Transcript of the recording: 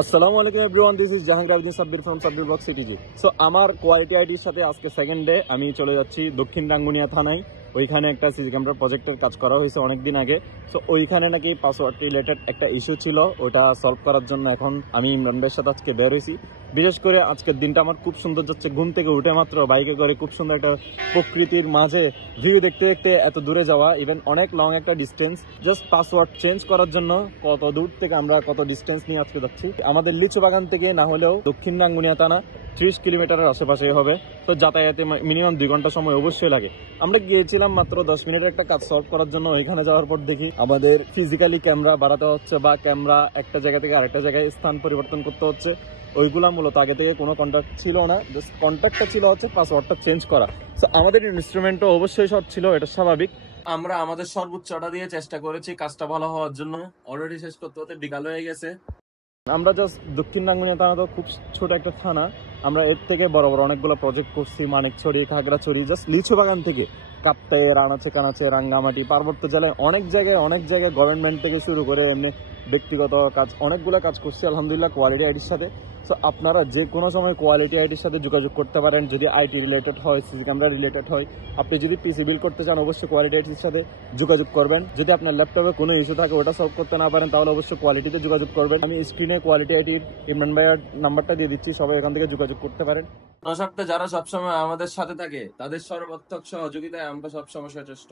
আসসালামু আলাইকুম everyone, this is Jahangir Abedin Sabbir from Sabbir blog CTG. So আমার কোয়ালিটি আইডির সাথে আজকে সেকেন্ড ডে আমি চলে যাচ্ছি দক্ষিণ রাঙ্গুনিয়া থানায়। ওইখানে একটা সিসি ক্যামেরা প্রজেক্টের কাজ করা হয়েছে অনেকদিন আগে। সো ওইখানে নাকি পাসওয়ার্ড রিলেটেড একটা ইস্যু ছিল, ওটা সলভ করার জন্য এখন আমি ইমরান ভাইয়ের সাথে আজকে বের হয়েছি। বিশেষ করে আজকের দিনটা আমার খুব সুন্দর যাচ্ছে। ঘুম থেকে উঠে মাত্র বাইকে করে খুব সুন্দর একটা প্রকৃতির মাঝে ভিউ দেখতে দেখতে এত দূরে যাওয়া, ইভেন অনেক লং একটা ডিস্টেন্স, জাস্ট পাসওয়ার্ড চেঞ্জ করার জন্য কত দূর থেকে আমরা কত ডিস্টেন্স নিয়ে আজকে যাচ্ছি। আমাদের লিচু বাগান থেকে না হলেও দক্ষিণ রাঙ্গুনিয়া থানা 30 কিলোমিটারের আশেপাশে হবে। তো যাতায়াতে মিনিমাম 2 ঘন্টা সময় অবশ্যই লাগে। আমরা গিয়েছিলাম মাত্র 10 মিনিটের একটা কাজ সলভ করার জন্য। ওইখানে যাওয়ার পর দেখি আমাদের ফিজিক্যালি ক্যামেরা বাড়াতে হচ্ছে বা ক্যামেরা একটা জায়গা থেকে আরেকটা জায়গায় স্থান পরিবর্তন করতে হচ্ছে। ওইগুলা মূলত আগে থেকে কোনো কন্ট্যাক্ট ছিল না, জাস্ট কন্ট্যাক্টটা ছিল হচ্ছে পাসওয়ার্ডটা চেঞ্জ করা। তো আমাদের ইনস্ট্রুমেন্টও অবশ্যই সব ছিল, এটা স্বাভাবিক। আমরা আমাদের সর্বোচ্চটা দিয়ে চেষ্টা করেছি কাজটা ভালো হওয়ার জন্য। অলরেডি শেষ করতে হতে বিকাল হয়ে গেছে। আমরা জাস্ট দক্ষিণ রাঙ্গুনিয়া থানা তো খুব ছোট একটা থানা, আমরা এর থেকে বড় বড় অনেকগুলো প্রজেক্ট করছি। মানিকছড়ি, খাগড়াছড়ি, জাস্ট লিচু বাগান থেকে কাপ্তাই, রানাচে, কানাচে, রাঙ্গামাটি, পার্বত্য জেলায় অনেক জায়গায় গভর্নমেন্ট থেকে শুরু করে এমনি ব্যক্তিগত কাজ অনেকগুলো কাজ করছি আলহামদুলিল্লাহ কোয়ালিটি আইডির সাথে। সো আপনারা যে কোনো সময় কোয়ালিটি আইডির সাথে যোগাযোগ করতে পারেন। যদি আইটি রিলেটেড হয়, সিসি ক্যামেরা রিলেটেড হয়, আপনি যদি পিসি বিল করতে চান অবশ্যই কোয়ালিটি আইডির সাথে যোগাযোগ করবেন। যদি আপনার ল্যাপটপে কোনো ইস্যু থাকে ওটা সলভ করতে না পারেন তাহলে অবশ্যই কোয়ালিটিতে যোগাযোগ করবেন। আমি স্ক্রিনে কোয়ালিটি আইডির ইমরান ভাইয়ের নাম্বারটা দিয়ে দিচ্ছি, সবাই এখান থেকে যোগাযোগ করতে পারেন। দর্শকরা যারা সবসময় আমাদের সাথে থাকে তাদের সর্বাত্মক সহযোগিতায় আমরা সবসময় সচেষ্ট।